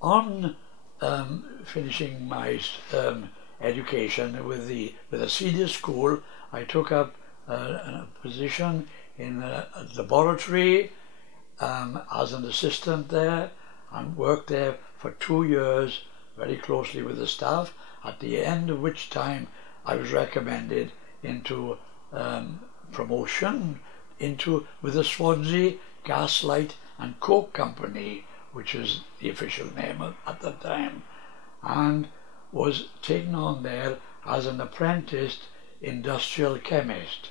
on finishing my education with a senior school, I took up a position in a laboratory as an assistant there, and worked there for 2 years very closely with the staff, at the end of which time I was recommended into promotion with the Swansea Gas, Light and Coke Company, which was the official name at the time, and was taken on there as an apprenticed industrial chemist,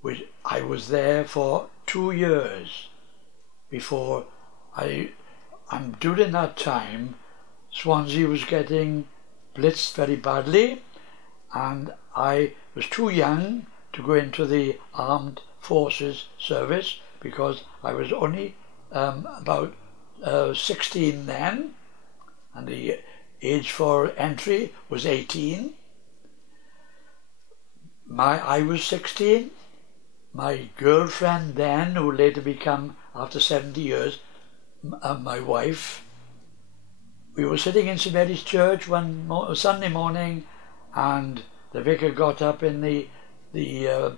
which I was there for 2 years before and during that time Swansea was getting blitzed very badly, and I was too young to go into the armed forces service because I was only about 16 then, and the age for entry was 18. I was 16. My girlfriend then, who later became, after 70 years, my wife, we were sitting in St Mary's Church one Sunday morning, and the vicar got up in the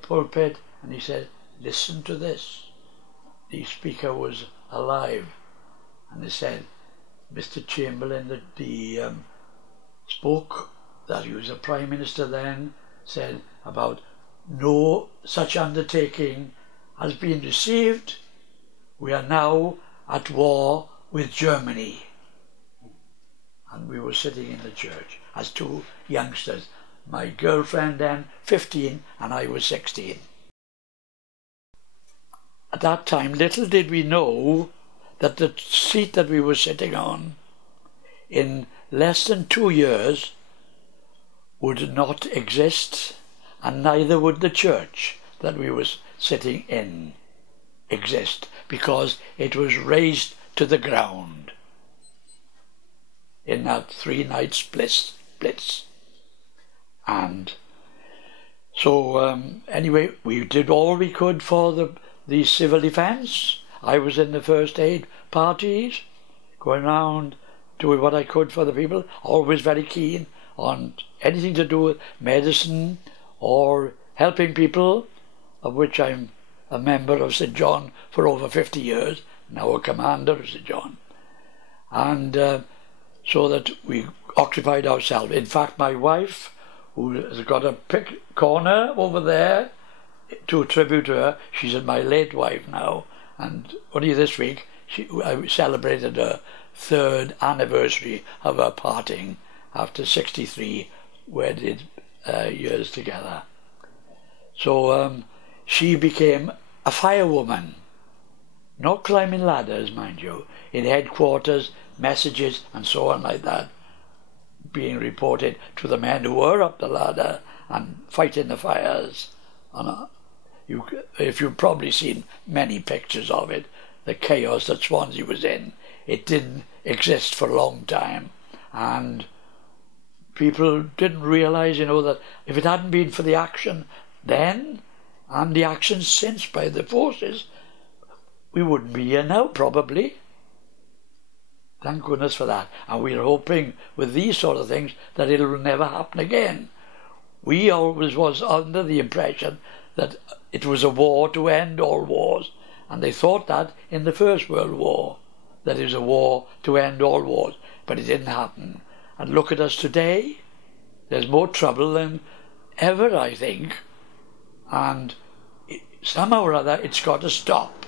pulpit and he said, "Listen to this." The speaker was alive, and he said, Mr. Chamberlain, spoke, that he was a Prime Minister then, said about no such undertaking has been received. We are now at war with Germany. And we were sitting in the church as two youngsters. My girlfriend then 15 and I was 16. At that time, little did we know that the seat that we were sitting on in less than 2 years would not exist, and neither would the church that we were sitting in exist, because it was razed to the ground in that 3 nights blitz. And so anyway, we did all we could for the civil defence. I was in the first aid parties, going around doing what I could for the people, always very keen on anything to do with medicine or helping people, of which I'm a member of St John for over 50 years, now a commander of St John. And so that we occupied ourselves. In fact, my wife, who has got a corner over there to tribute to her, she's my late wife now, and only this week I celebrated her 3rd anniversary of her parting after 63 wedded years together. So she became a firewoman, not climbing ladders, mind you, in headquarters, messages and so on like that, being reported to the men who were up the ladder and fighting the fires. And if you've probably seen many pictures of it, the chaos that Swansea was in, it didn't exist for a long time, and people didn't realise, that if it hadn't been for the action then and the action since by the forces, we wouldn't be here now, probably. Thank goodness for that. And we're hoping with these sort of things that it will never happen again. We always was under the impression that it was a war to end all wars, and they thought that in the First World War, that it was a war to end all wars, but it didn't happen. And look at us today. There's more trouble than ever, I think, and somehow or other it's got to stop.